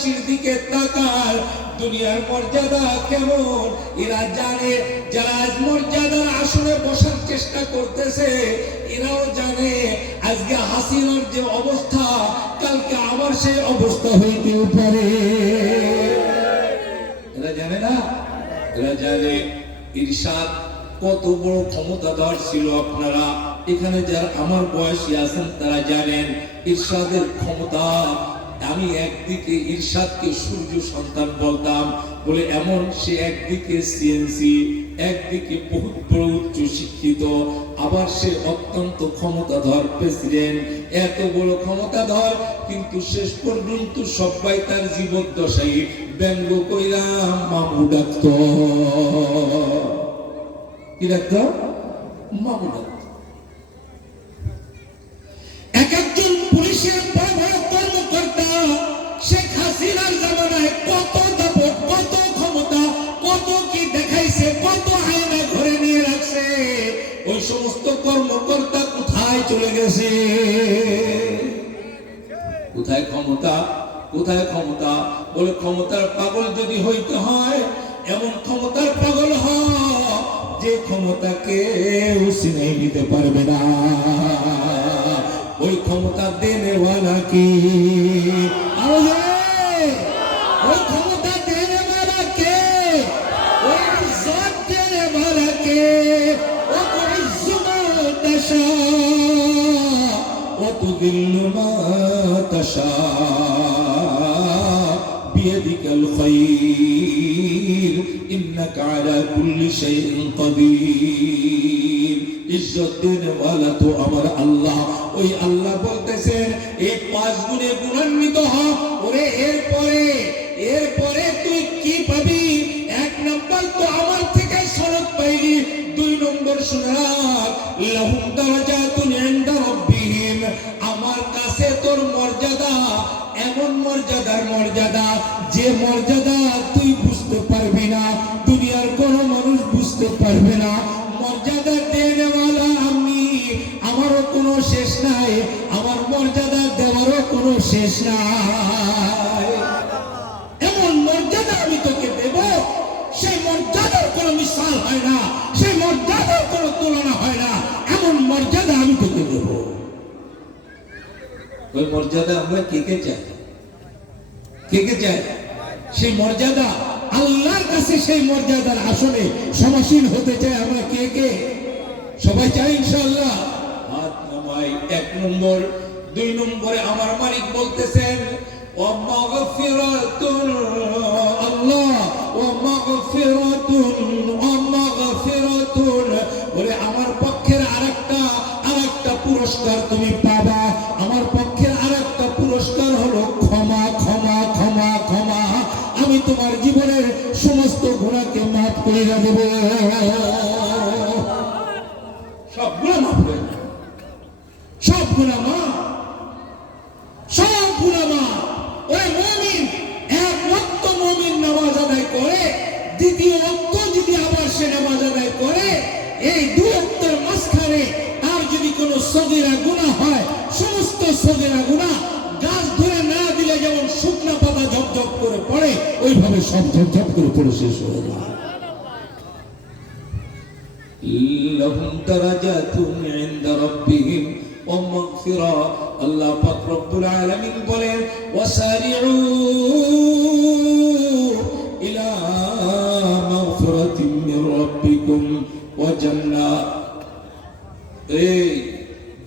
জান্নাতবাসীর দিকে তাকান, দুনিয়ার মর্যাদা কেমন এরা জানে। যারা আজ মর্যাদার আসনে বসার চেষ্টা করতেছে এরাও জানে আজকে হাসিনার যে অবস্থা কালকে আবার সেই অবস্থা হইতে পারে। এরা জানে না? এরা জানে ইরশাদ কত বড় ক্ষমতাধর ছিল। আপনারা এখানে যারা আমার বয়সী আছেন তারা জানেন ইরশাদের ক্ষমতা। আমি একদিকে ইরশাদকে সূর্য সন্তান বলতাম বলে এমন, সে একদিকে সিএনসি, একদিকে বহুত বড় উচ্চ শিক্ষিত, আবার সে অত্যন্ত ক্ষমতাধর প্রেসিডেন্ট। এত বড় ক্ষমতাধর কিন্তু শেষ পর্যন্ত সবাই তার জীবদ্দশায় ব্যঙ্গ কইরা মামু ডাকত। কি ডাকত? মামু ডাকত। এক একজন পুলিশের বড় বড় কর্মকর্তা শেখ হাসিনার জামানায় কত দাপট, কত ক্ষমতা, কত কি দেখাইছে, কত আয়না ঘরে নিয়ে রাখছে। ওই সমস্ত কর্মকর্তা কোথায় চলে গেছে? কোথায় ক্ষমতা? কোথায় ক্ষমতা? বলে ক্ষমতার পাগল যদি হইতে হয় এমন ক্ষমতার পাগল হ যে ক্ষমতাকে চিনে নিতে পারবে না। ওই ক্ষমতা দেনেওয়ালা কি? ওই ক্ষমতা দেনেওয়ালা কে? ওই ইজ্জত দেনেওয়ালা কে? ও কোন ইজ্জত তাশা ও তুদিল্লু মা তাশা বিয়াদিকাল খায়র ইন্নাকা আলা কুল্লি শাইইন কাদির। ইজ্জত দেনেওয়ালা তো আমার আল্লাহ। ওই আল্লাহ বলতেছেন এই 5 গুণে গুণান্বিত হ। ওরে এরপরে তুই কি পাবি? 1 নম্বর তো আমার থেকে সনদ পাইলি। 2 নম্বর শুনে রাখ, লাহুম দারাজাতুন ইনদা রাব্বিহিম, আমার কাছে তোর মর্যাদা এমন মর্যাদার মর্যাদা যে মর্যাদা তুই বুঝতে পারবি না, দুনিয়ার কোন মানুষ বুঝতে পারবে না। মর্যাদা দেওয়ালা আমি, আমারও কোনো শেষ নাই, আমার মর্যাদা দেওয়ারও কোনো শেষ নাই। এমন মর্যাদা আমি তোকে দেব, সেই মর্যাদার কোনো মিসাল হয় না, সেই মর্যাদার কোনো তুলনা হয় না। এমন মর্যাদা আমি তোকে দেব। ওই মর্যাদা আমরা কে কে চাই? কে কে চাই? সেই মর্যাদা আল্লাহর কাছে, সেই মর্যাদার আসনে সমাসীন হতে চাই আমরা কে কে? সবাই চাই ইনশাআল্লাহ। হাত নামাই। 1 নম্বর। 2 নম্বরে আমার মালিক বলতেছেন ওয়া মাগফিরাতুন, আল্লাহ ওয়া মাগফিরাতুন, ওয়া মাগফিরাতুন, বলে আমার পক্ষের আরেকটা পুরস্কার তুমি পাবা। আমার পক্ষের আরেকটা পুরস্কার হলো ক্ষমা, ক্ষমা, ক্ষমা, ক্ষমা। আমি তোমার জীবনের সমস্ত গুনাহকে মাফ করে দেব। সব গুনাহ মাফ করে দেব, সব গুনাহ মাফ, সব গুনাহ মাফ। ওই মুমিন এক ওয়াক্ত মুমিন নামাজ আদায় করে, দ্বিতীয় ওয়াক্ত যদি আবার সে নামাজ আদায় করে, এই 2 ওয়াক্তের মাঝখানে তার যদি কোনো সগীরা গুনাহ হয়, সমস্ত সগীরা গুনাহ গাছ ধরে না দিলে যেমন শুকনা পাতা ঝপঝপ করে পড়ে, ওইভাবে সব ঝপঝপ করে পড়ে শেষ হয়ে যায়। লাহুম দারাজাতুন ইনদা রাব্বিহিম ওয়া মাগফিরা। আল্লাহ পাক রব্বুল আলামিন বলেন ওয়াসারিউ ইলা মাগফিরাতিন মির রাব্বিকুম ওয়া জান্নাত। এই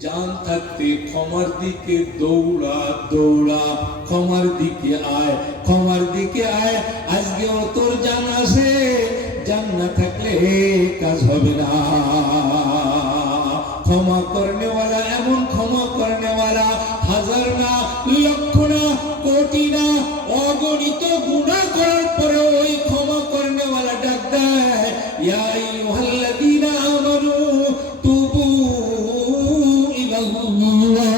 জান থাকতে ক্ষমার দিকে দৌড়া, দৌড়া, ক্ষমার দিকে আয়, ক্ষমার দিকে আয়। আজকে তোর জান আছে, জান না থাকলে কাজ হবে না। ক্ষমা করনেওয়ালা, এমন ক্ষমা করনেওয়ালা হাজার না, লক্ষ না, কোটি না, অগণিত গুনাহ করার পরে ওই ক্ষমা করনেওয়ালা ডাক দেয় ইয়া আইয়ুহাল্লাযীনা আমানু তুবু ইলাল্লাহ।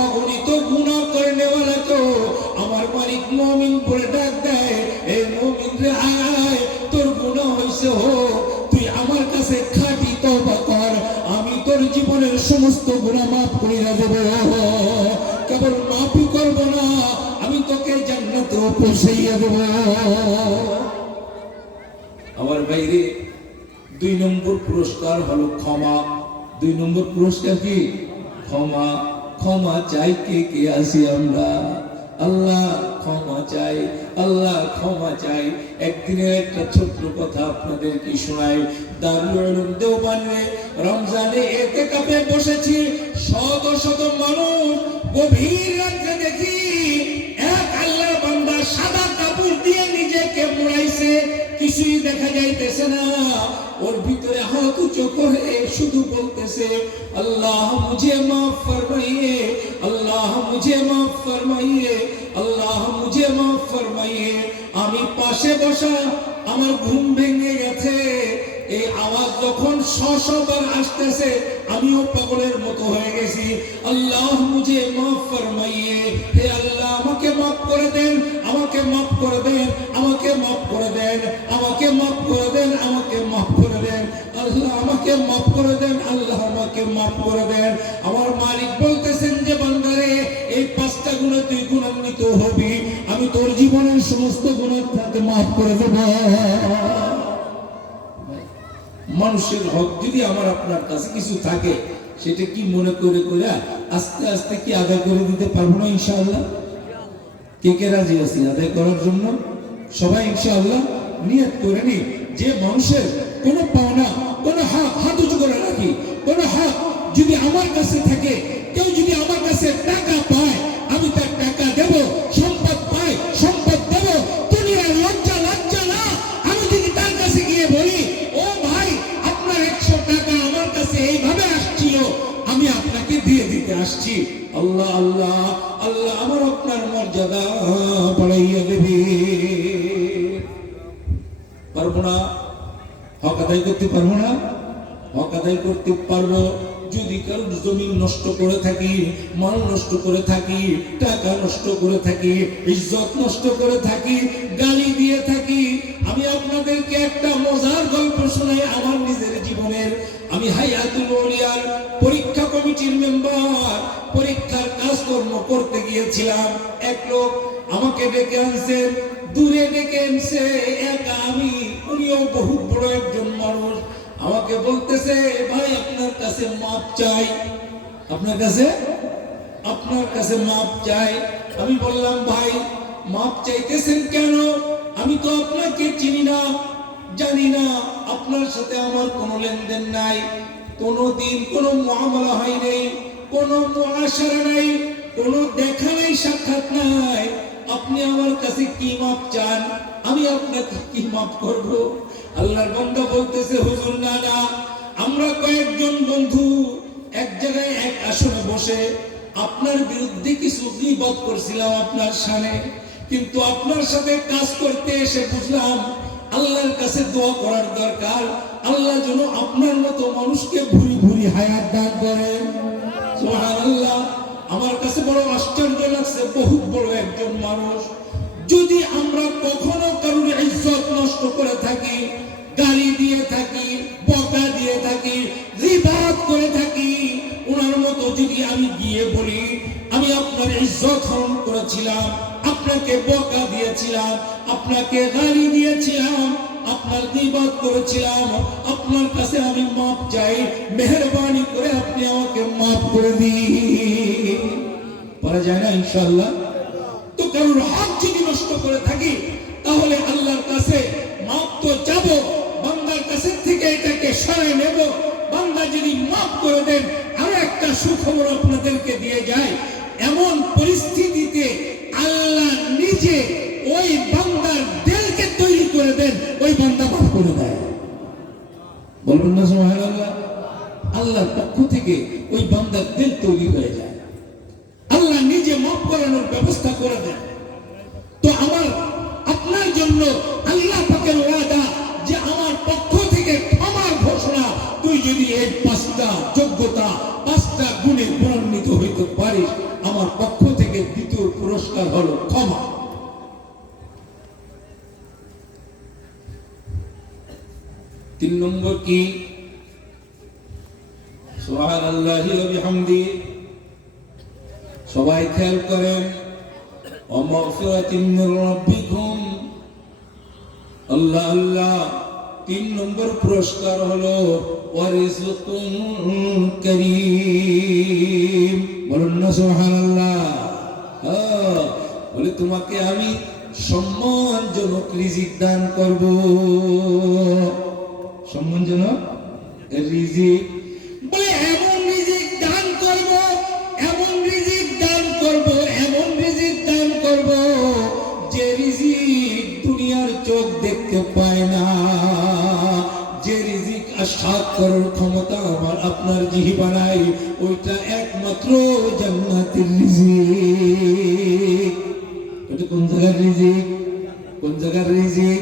অগণিত গুনাহ করনেওয়ালা তো আমার মালিক মুমিন বলে ডাক দেয়, এই মুমিন রে আয়, তোর গুনাহ হইছে হোক, তুই আমার কাছে খাঁটি তওবা কর, আমি তোর জীবনের সমস্ত গুনাহ মাফ করিয়া দেব। কেবল মাফই করব না, আমি জান্নাতেও পৌঁছাইয়া দেব। আমার বাইরে 2 নম্বর পুরস্কার হলো ক্ষমা। 2 নম্বর পুরস্কার কি? ক্ষমা। ক্ষমা চাই কে কে আছি আমরা? আল্লাহ ক্ষমা চাই, আল্লাহ ক্ষমা চাই। একদিনের একটা ছোট্ট কথা আপনাদের কি শোনাই। দারুল উলুম দেওবন্দে রমজানে ইতিকাফে বসেছি, শত শত মানুষ। গভীর রাতে দেখি এক আল্লাহর বান্দা সাদা কাপড় দিয়ে নিজেকে মুড়াইছে, কিছুই দেখা যাইতেছে না। ওর ভিতরে হাত উঁচু করে শুধু বলতেছে, আল্লাহ মুঝে মাফ ফরমাইয়ে, আল্লাহ মুঝে মাফ ফরমাইয়ে, আল্লাহ মুঝে মাফ ফরমাইয়ে। আমি পাশে বসা, আমার ঘুম ভেঙে গেছে। এই আওয়াজ যখন শবার আসতেছে, আমিও পাগলের মতো হয়ে গেছি। আল্লাহ মুঝে মাফ ফরমাইয়ে, হে আল্লাহ আমাকে মাফ করে দেন, আমাকে মাফ করে দেন, আমাকে মাফ করে দেন, আমাকে মাফ করে দেন, আমাকে মাফ করে দেন। আল্লাহ আমাকে মাফ করে দেন, আল্লাহ আমাকে মাফ করে দেন। আমার মালিক বলতেছেন যে বান্দারে, এই 5টা গুণে তুই গুণান্বিত হবি, আমি তোর জীবনের সমস্ত গুনাহ তাকে মাফ করে দেব। মানুষের হক যদি আমার আপনার কাছে কিছু থাকে, সেটা কি মনে করে আস্তে আস্তে কি আদায় করে দিতে পারবো না ইনশাআল্লাহ? কে কে রাজি আছি আদায় করার জন্য? সবাই ইনশাআল্লাহ নিয়ত করে নি যে মানুষের কোনো পাওনা, কোনো হক হাত উঁচু করে রাখি, কোনো হক যদি আমার কাছে থাকে, কেউ যদি আমার কাছে টাকা পায়, আমি তার টাকা দেব, সম্পদ পায় সম্পদ দেব। দুনিয়ার লজ্জা লজ্জা না, আমি যদি তার কাছে গিয়ে বলি, ও ভাই আপনার 100 টাকা আমার কাছে এইভাবে আসছিল, আমি আপনাকে দিয়ে দিতে আসছি। আল্লাহ আল্লাহ আল্লাহ আমার আপনার মর্যাদা বাড়াইয়া দেবে। পারবো না? হক আদায় করতে পারবো না? হক আদায় করতে পারবো যদি কারোর জমি নষ্ট করে থাকি, মাল নষ্ট করে থাকি, টাকা নষ্ট করে থাকি, ইজ্জত নষ্ট করে থাকি, গালি দিয়ে থাকি। আমি আপনাদেরকে একটা মজার গল্প শোনাই আমার নিজের জীবনের। আমি হায়াতুল আউলিয়ার পরীক্ষা কমিটির মেম্বার। পরীক্ষার কাজকর্ম করতে গিয়েছিলাম। এক লোক আমাকে ডেকে আনছে, দূরে ডেকে আনছে, একা আমি, উনিও বহুত বড় একজন মানুষ। আমাকে বলতেছে, ভাই আপনার কাছে মাপ চাই, আপনার কাছে মাপ চাই। আমি বললাম, ভাই মাপ চাইতেছেন কেন? আমি তো আপনাকে চিনি না, জানি না, আপনার সাথে আমার কোনো লেনদেন নাই, কোনোদিন কোনো মুআমালা হয় নাই, কোনো মুআশারা নাই, কোনো দেখা নাই, সাক্ষাৎ নাই। আপনি আমার কাছে কি মাপ চান? আমি আপনাকে কি মাপ করব? আল্লাহর বান্দা বলতেছে, হুজুর না না, আমরা কয়েকজন বন্ধু এক জায়গায় এক আসনে বসে আপনার বিরুদ্ধে কিছু গীবত করছিলাম আপনার সামনে, কিন্তু আপনার সাথে কাজ করতে এসে বুঝলাম আল্লাহর কাছে দোয়া করার দরকার, আল্লাহ যেন আপনার মতো মানুষকে ভুরি ভুরি হায়াত দান করেন। সুবহানাল্লাহ। আমার কাছে বড় আশ্চর্য লাগছে, বহুত বড় একজন মানুষ। যদি আমরা কখনো কারোর ইজ্জত নষ্ট করে থাকি, গালি দিয়ে থাকি, বকা দিয়ে থাকি, গীবত করে থাকি, ওনার মতো যদি আমি গিয়ে বলি আমি আপনার ইজ্জত হরণ করেছিলাম, আপনাকে বকা দিয়েছিলাম, আপনাকে গালি দিয়েছিলাম, আপনার গীবত করেছিলাম, আপনার কাছে আমি মাপ চাই, মেহেরবানি করে আপনি আমাকে মাফ করে দিন। পারা যায় না ইনশাআল্লাহ? তো কারোর হক যদি নষ্ট করে থাকি, তাহলে আল্লাহর কাছে মাপ তো চাবো, বান্দার কাছে থেকে এটাকে সরাই নেব। বান্দা যদি মাফ করে দেন, আর একটা সুখবর আপনাদেরকে দিয়ে যায়, এমন পরিস্থিতিতে আল্লাহ নিজে ওই বান্দার দিলকে তৈরি করে দেন, ওই বান্দা মাফ করে দেয়। বলবেন না সুবহানাল্লাহ? আল্লাহর পক্ষ থেকে ওই বান্দার দিল তৈরি হয়ে যায়, আল্লাহ নিজে মাফ করানোর ব্যবস্থা করে দেন। তো আমার আপনার জন্য আল্লাহ পাকের ওয়াদা যে আমার পক্ষ থেকে ক্ষমার ঘোষণা, তুই যদি এই 5টা যোগ্যতা, 5টা গুণে গুণান্বিত হইতে পারিস, আমার পক্ষ থেকে দ্বিতীয় পুরস্কার হলো ক্ষমা। 3 নম্বর কি? সুবহানাল্লাহি ওয়া বিহামদিহি। সবাই খেয়াল করেন, ওয়া মাগফিরাতিন মির রাব্বিকুম। আল্লাহ আল্লাহ 3 নম্বর পুরস্কার হলো ওয়া রিজকুন কারীম। বলুন না সুবহানাল্লাহ। বলে তোমাকে আমি সম্মানজনক রিজিক দান করব। সম্মানজনক রিজিক, বলে এমন রিজিক দান করব, এমন রিজিক দান করব, এমন রিজিক দান করব যে রিজিক দুনিয়ার চোখ দেখতে পায় না, যে রিজিক আস্বাদ করার ক্ষমতা আমার আপনার জিহ্বা নাই, ওইটা একমাত্র জান্নাতের রিজিক। এটা কোন জায়গার রিজিক? কোন জায়গার রিজিক?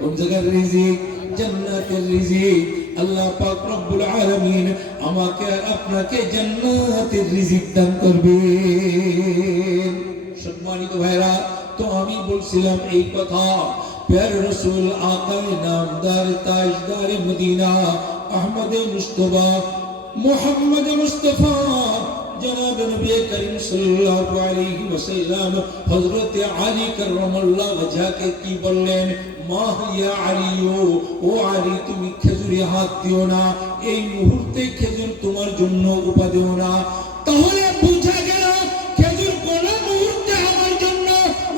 কোন জায়গার রিজিক? জান্নাতের রিজিক। আল্লাহ পাক রব্বুল আলামিন আমাকে আর আপনাকে জান্নাতের রিজিক দান করবেন। সম্মানিত ভাইরা, তো আমি বলছিলাম এই কথা, প্যারে রাসূল আকায়ে নামদার তাজদার মদিনা আহমদ মুস্তাফা মুহাম্মদ মুস্তাফা জনাব নবী করিম সাল্লাল্লাহু আলাইহি ওয়াসাল্লাম হযরত আলী কাররামাল্লাহু ওয়াজহাকে কি বললেন? মা ইয়া আলী, ও আলী তুমি খেজুরে হাত দিও না, এই মুহূর্তে খেজুর তোমার জন্য উপাদেয় না। তাহলে বুঝা গেল খেজুর কোন মুহূর্তে আমার জন্য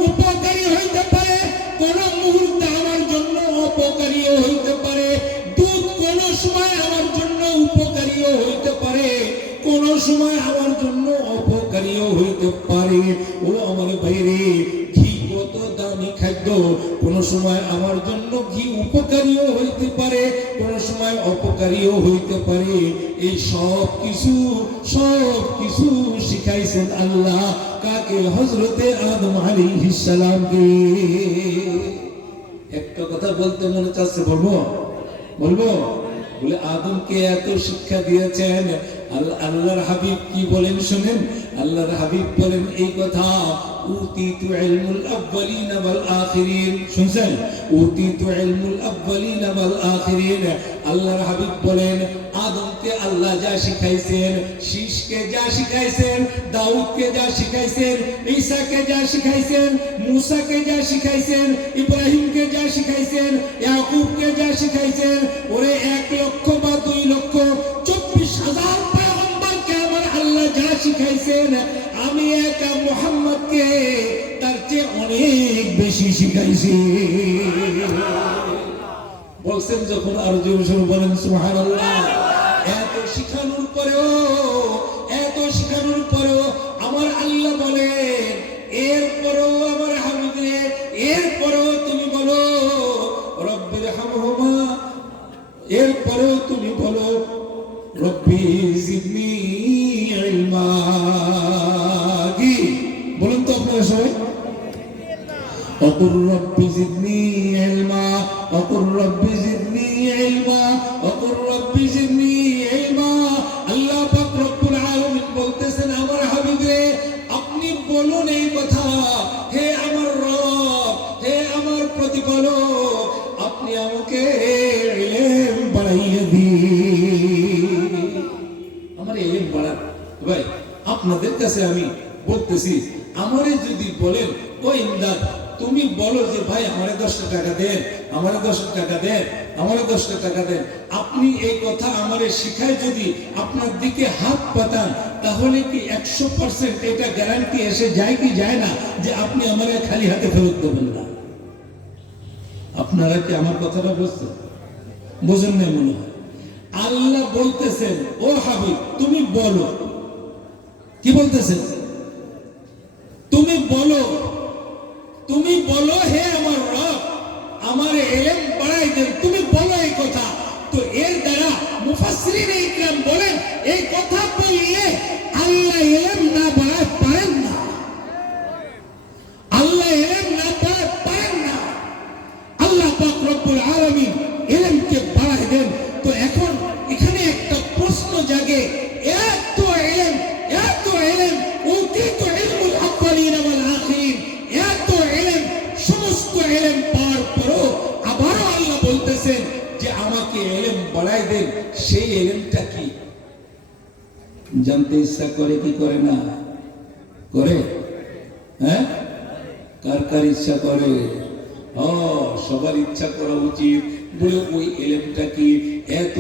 উপকারী হইতে পারে, কোন মুহূর্তে আমার জন্য অপকারী হইতে পারে। দুধ কোন সময় আমার জন্য উপকারী হইতে পারে, কোন সময় আমার জন্য অপকারীও হইতে পারে। ও আমার ভাইরে, ঘি কত দামি খাদ্য, কোন সময় আমার জন্য ঘি উপকারীও হইতে পারে, কোন সময় অপকারীও হইতে পারে। এই সব কিছু শিখাইছেন আল্লাহ কাকে? হযরতে আদম আলাইহিস সালামকে। একটা কথা বলতে মনে চাচ্ছে, বলবো? বলে আদমকে এত শিক্ষা দিয়েছেন, আল্লাহর হাবিব কি বলেন শুনেন। আল্লাহর হাবিব বলেন এই কথা, উতিতু ইলমুল আউয়ালিন ওয়াল আখিরিন। শুনছেন? উতিতু ইলমুল আউয়ালিন ওয়াল আখিরিন। আল্লাহর হাবিব বলেন আদমকে আল্লাহ যা শিখাইছেন, শীষকে যা শিখাইছেন, দাউদকে যা শিখাইছেন, ঈসাকে যা শিখাইছেন, মুসাকে যা শিখাইছেন, ইব্রাহিমকে যা শিখাইছেন, ইয়াকুবকে যা শিখাইছেন, ওরে 1 লক্ষ বা 2 লক্ষ 24,000 পয়গম্বরকে আমার আল্লাহ যা শিখাইছেন, আমি একা মুহাম্মদকে তার চেয়ে অনেক বেশি শিখাইছি। বলছেন যখন আরো জোরে বলেন সুবহানাল্লাহ। এত শিখানোর পরেও আমার আল্লাহ বলেন, এরপরেও আমার হাবিবে, এরপরেও তুমি বলো রব্বির হামহুমা, এরপরেও তুমি বলো রব্বি জিদনি ইলমা। কি বলুন তো আপনারা সবাই? وقل رب زدني علما وقل رب زدني علما وقل رب زدني علما। আল্লাহ পাক রব্বুল আলামিন বলতেছেন আমার হাবিবে আপনি বলুন এই কথা, হে আমার রব, হে আমার প্রতিপালক, আপনি আমাকে ইলম বাড়াইয়া দিন। আমার ইলম বাড়ান। ভাই আপনাদের কাছে আমি বলতেছি, আমারে যদি বলেন ও ইমদাদ তুমি বলো যে ভাই আমারে 10 টাকা দেন, আমারে 10 টাকা দেন, আমারে 10 টাকা দেন, আপনি এই কথা আমারে শিখায় যদি আপনার দিকে হাত পাতান, তাহলে কি 100% এটা গ্যারান্টি এসে যায় কি যায় না যে আপনি আমারে খালি হাতে ফেরত দেবেন না? আপনারা কি আমার কথাটা বোঝেন না মনে হয়? আল্লাহ বলতেছেন ও হাবিব তুমি বলো। কি বলতেছেন? তুমি বলো, তুমি বলো হে আমার রব আমার ইলম বাড়াই দেন, তুমি বলো এই কথা। তো এর দ্বারা মুফাসসিরিন ইকরাম বলেন এই কথা বললে আল্লাহ ইলম না বাড়াতে পারেন না, আল্লাহ ইলম না বাড়াতে পারেন না। আল্লাহ পাক রব্বুল আলামিন ইলমকে বাড়াই দেন। তো এখন এখানে একটা প্রশ্ন জাগে, এত ইলম উতিতু ইলমুল আউয়ালিন ওয়াল আখিরিন, এত ইলম সমস্ত ইলম পাওয়ার পরও আবারও আল্লাহ বলতেছেন যে আমাকে ইলম বাড়াই দেন। সেই ইলমটা কি জানতে ইচ্ছা করে কি করে না? করে? হ্যাঁ কার কার ইচ্ছা করে? সবার ইচ্ছা করা উচিত। বলে ওই এলেমটা কি? এত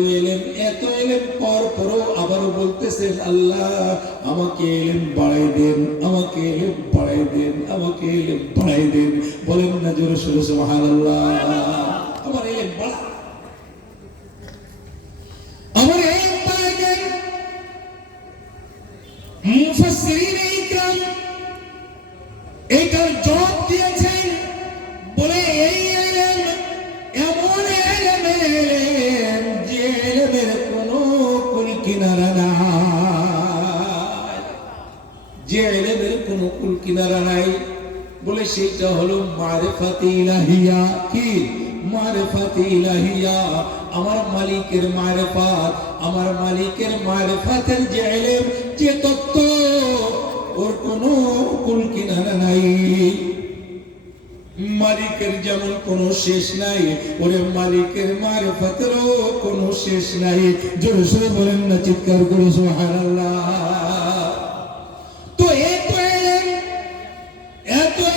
এলেম পর পরও আবারও বলতেছেন, আল্লাহ আমাকে এলেম বাড়াই দেন, আমাকে এলেম বাড়াই দেন, আমাকে এলেম বাড়াই দেন। বলেন না জোরে সোরে সুবহানাল্লাহ। আমার এলেম বাড়া, আমার এলেম বাড়াই দেন। মুফাসসিরিনে ইকরাম এটার জবাব দিয়েছেন, বলে এই এলেম এমন এলেম যে এলেমের কোনো কুল কিনারা নাই, যে এলেমের কোনো কুল কিনারা নাই। বলে সেইটা হলো মারিফাতে ইলাহিয়া। কি মারিফাতে ইলাহিয়া? আমার মালিকের মারিফাত, আমার মালিকের মারিফাতের যে ইলম, যে তত্ত্ব, ওর কোনো কুল কিনারা নাই। মালিকের যেমন কোনো শেষ নাই, ওরে মালিকের মারিফাতেরও কোনো শেষ নাই। জোরে সোরে বলেন না, চিৎকার করে সুবহানাল্লাহ। তো এত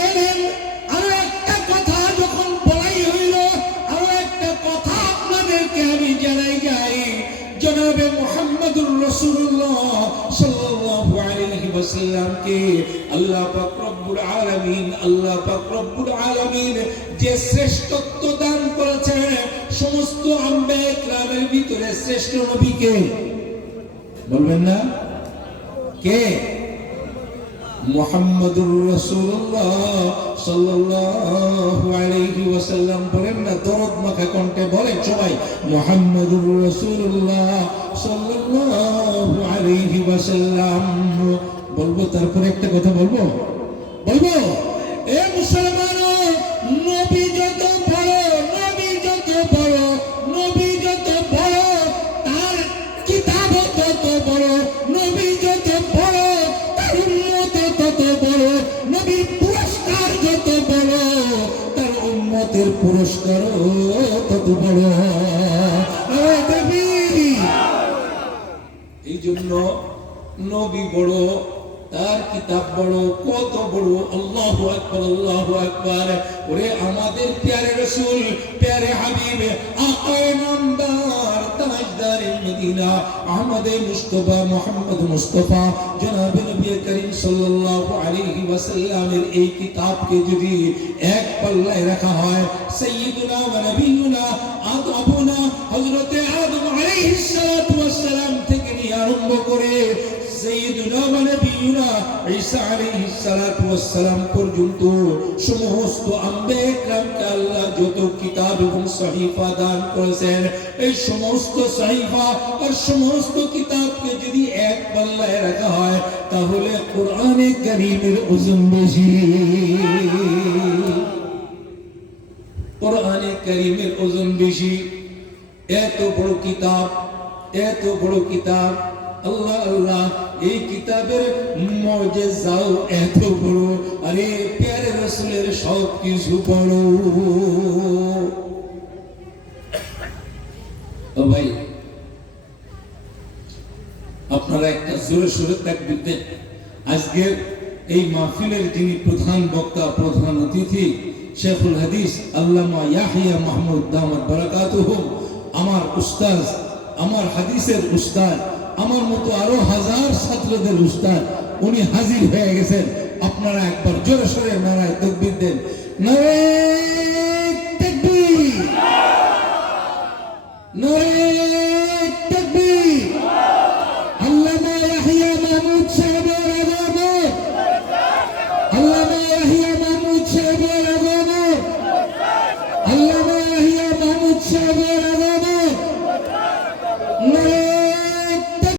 এলেম, আরো একটা কথা যখন বলাই হইল, আরো একটা কথা আপনাদেরকে আমি জানাই যাই। জনাবে মুহাম্মদুর রাসূলুল্লাহ সাল্লাল্লাহু আলাইহি ওয়াসাল্লামকে আল্লাহ পাক রব্বুল আলামিন, আল্লাহ পাক রব্বুল আলামিন যে শ্রেষ্ঠত্ব দান করেছেন, সমস্ত আম্বিয়া ইকরামের ভিতরে শ্রেষ্ঠ নবী কে? বলবেন না কে? মুহাম্মদুর রাসূলুল্লাহ সাল্লাল্লাহু আলাইহি ওয়াসাল্লাম। বলেন না দরদ মাখা কণ্ঠে বলেন সবাই, মুহাম্মদুর রাসূলুল্লাহ সাল্লাল্লাহু আলাইহি ওয়াসাল্লাম। বলবো তারপরে একটা কথা বলবো, এ মুসলমান, নবী যত বড়, নবী যত বড়, নবী যত বড়, তার কিতাব তত বড়, নবী যত বড়, তার উম্মত তত বড়, নবীর পুরস্কার যত বড়, তার উম্মতের পুরস্কারও তত বড়। এই জন্য নবী বড়, তার কিতাব বড়, কত বড়। আল্লাহু আকবার, আল্লাহু আকবার। ওরে আমাদের প্যারে রাসূল, প্যারে হাবিব, আকায়ে নামদার, তাজদারে মদিনা, আহমদে মুস্তাফা, মুহাম্মদ মুস্তাফা, জনাবে নবী করিম সাল্লাল্লাহু আলাইহি ওয়াসাল্লামের এই কিতাবকে যদি এক পাল্লায় রাখা হয়, সাইয়্যিদুনা ওয়া নবিয়ুনা আবুনা হযরতে আদম আলাইহিস সালাতু ওয়াস সালাম থেকে নিয়ে আরম্ভ করে সাইয়্যিদুনা ওয়া নবিয়ুনা ঈসা আলাইহিস সালাতু ওয়াস সালাম পর্যন্ত সমস্ত আম্বিয়া ইকরামকে আল্লাহ যত কিতাব এবং সহিফা দান করেছেন, এই সমস্ত সহিফা আর সমস্ত কিতাবকে যদি এক পাল্লায় রাখা হয়, তাহলে কোরআনে কারীমের ওজন বেশি। কোরআনে কারীমের ওজন বেশি। এত বড় কিতাব, এত বড় কিতাব, আল্লাহ আল্লাহ, এই কিতাবের মুজিজাও এত বড়। আরে প্যারে রাসূলের সব কিছু বড়। ও ভাই, আপনারা একটা জোরে সোরে তাকবীর দেন। আজকের এই মাহফিলের যিনি প্রধান বক্তা, প্রধান অতিথি, শেখুল হাদিস আল্লামা ইয়াহিয়া মাহমুদ দামাত বারাকাতুহু, আমার উস্তাদ, আমার হাদিসের উস্তাদ, আমার মতো আরো হাজার ছাত্রদের উস্তাদ, উনি হাজির হয়ে গেছেন। আপনারা একবার জোরে সোরে নারায়ে তাকবীর দেন। নারায়ে তাকবীর, নারায়ে